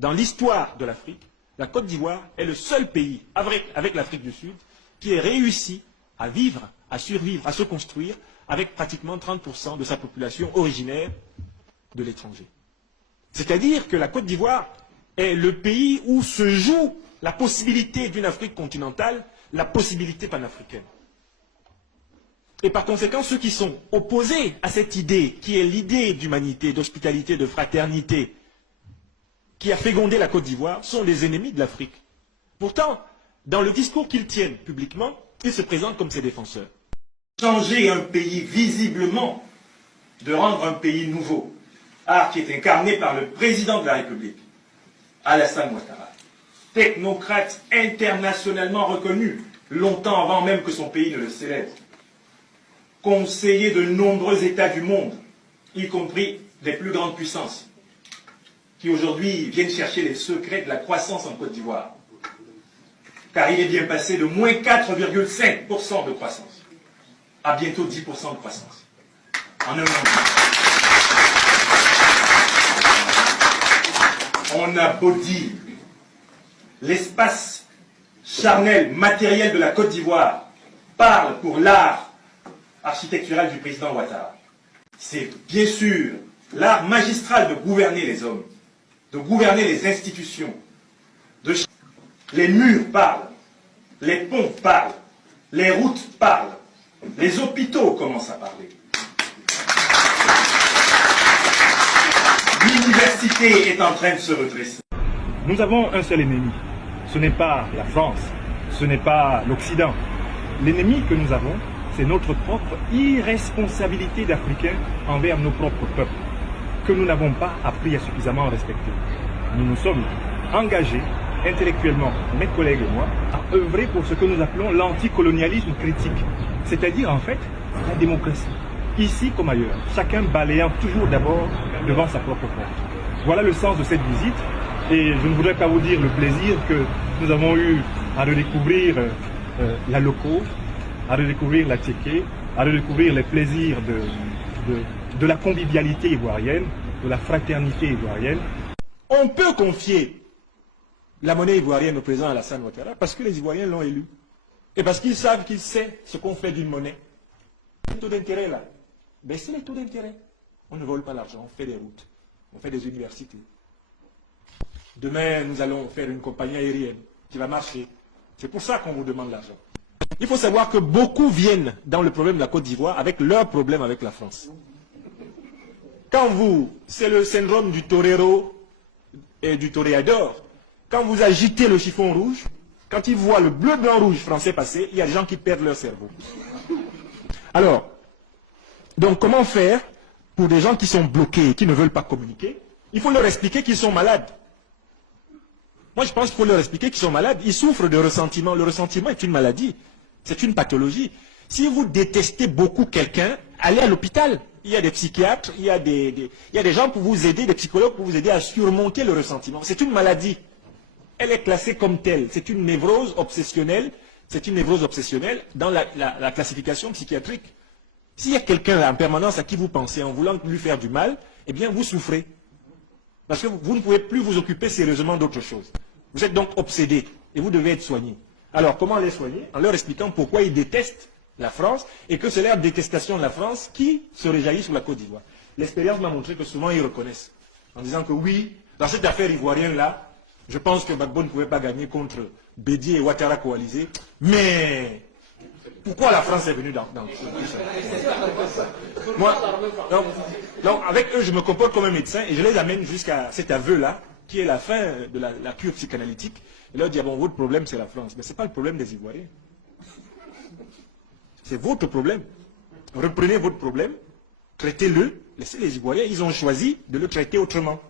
dans l'histoire de l'Afrique, la Côte d'Ivoire est le seul pays, avec l'Afrique du Sud, qui ait réussi à vivre, à survivre, à se construire, avec pratiquement 30% de sa population originaire de l'étranger. C'est-à-dire que la Côte d'Ivoire est le pays où se joue la possibilité d'une Afrique continentale, la possibilité panafricaine. Et par conséquent, ceux qui sont opposés à cette idée, qui est l'idée d'humanité, d'hospitalité, de fraternité, qui a fécondé la Côte d'Ivoire, sont les ennemis de l'Afrique. Pourtant, dans le discours qu'ils tiennent publiquement, ils se présentent comme ses défenseurs. Changer un pays visiblement, de rendre un pays nouveau, art qui est incarné par le président de la République, Alassane Ouattara, technocrate internationalement reconnu, longtemps avant même que son pays ne le célèbre, conseiller de nombreux États du monde, y compris des plus grandes puissances, qui aujourd'hui viennent chercher les secrets de la croissance en Côte d'Ivoire. Car il est bien passé de moins 4,5% de croissance à bientôt 10% de croissance. En un an. On a beau dire l'espace charnel, matériel de la Côte d'Ivoire parle pour l'art architectural du président Ouattara. C'est bien sûr l'art magistral de gouverner les hommes, de gouverner les institutions. Les murs parlent, les ponts parlent, les routes parlent, les hôpitaux commencent à parler. L'université est en train de se redresser. Nous avons un seul ennemi. Ce n'est pas la France, ce n'est pas l'Occident. L'ennemi que nous avons, c'est notre propre irresponsabilité d'Africains envers nos propres peuples, que nous n'avons pas appris à suffisamment respecter. Nous nous sommes engagés, intellectuellement, mes collègues et moi, à œuvrer pour ce que nous appelons l'anticolonialisme critique, c'est-à-dire en fait la démocratie. Ici comme ailleurs, chacun balayant toujours d'abord devant sa propre porte. Voilà le sens de cette visite, et je ne voudrais pas vous dire le plaisir que nous avons eu à redécouvrir la loco, à redécouvrir la tchéké, à redécouvrir les plaisirs de la convivialité ivoirienne, de la fraternité ivoirienne. On peut confier la monnaie ivoirienne au président Alassane Ouattara parce que les Ivoiriens l'ont élu. Et parce qu'ils savent qu'il sait ce qu'on fait d'une monnaie. Le taux d'intérêt là, baissez les taux d'intérêt. On ne vole pas l'argent, on fait des routes, on fait des universités. Demain, nous allons faire une compagnie aérienne qui va marcher. C'est pour ça qu'on vous demande l'argent. Il faut savoir que beaucoup viennent dans le problème de la Côte d'Ivoire avec leur problème avec la France. Quand vous, c'est le syndrome du torero et du toréador, quand vous agitez le chiffon rouge, quand ils voient le bleu, blanc, rouge français passer, il y a des gens qui perdent leur cerveau. Alors, donc comment faire pour des gens qui sont bloqués, qui ne veulent pas communiquer? Il faut leur expliquer qu'ils sont malades. Moi, je pense qu'il faut leur expliquer qu'ils sont malades. Ils souffrent de ressentiment. Le ressentiment est une maladie. C'est une pathologie. Si vous détestez beaucoup quelqu'un, allez à l'hôpital. Il y a des psychiatres, il y a des gens pour vous aider, des psychologues pour vous aider à surmonter le ressentiment. C'est une maladie. Elle est classée comme telle. C'est une névrose obsessionnelle. C'est une névrose obsessionnelle dans la classification psychiatrique. S'il y a quelqu'un en permanence à qui vous pensez en voulant lui faire du mal, eh bien vous souffrez. Parce que vous ne pouvez plus vous occuper sérieusement d'autre chose. Vous êtes donc obsédé et vous devez être soigné. Alors comment les soigner? En leur expliquant pourquoi ils détestent la France et que c'est leur détestation de la France qui se réjaillit sur la Côte d'Ivoire. L'expérience m'a montré que souvent ils reconnaissent. En disant que oui, dans cette affaire ivoirienne-là, je pense que Gbagbo ne pouvait pas gagner contre Bédié et Ouattara coalisés, mais pourquoi la France est venue dans tout ça? Moi, donc, avec eux, je me comporte comme un médecin et je les amène jusqu'à cet aveu-là, qui est la fin de la cure psychanalytique. Et là, on dit, ah bon, votre problème, c'est la France. Mais ce n'est pas le problème des Ivoiriens. C'est votre problème. Reprenez votre problème, traitez-le, laissez les Ivoiriens, ils ont choisi de le traiter autrement.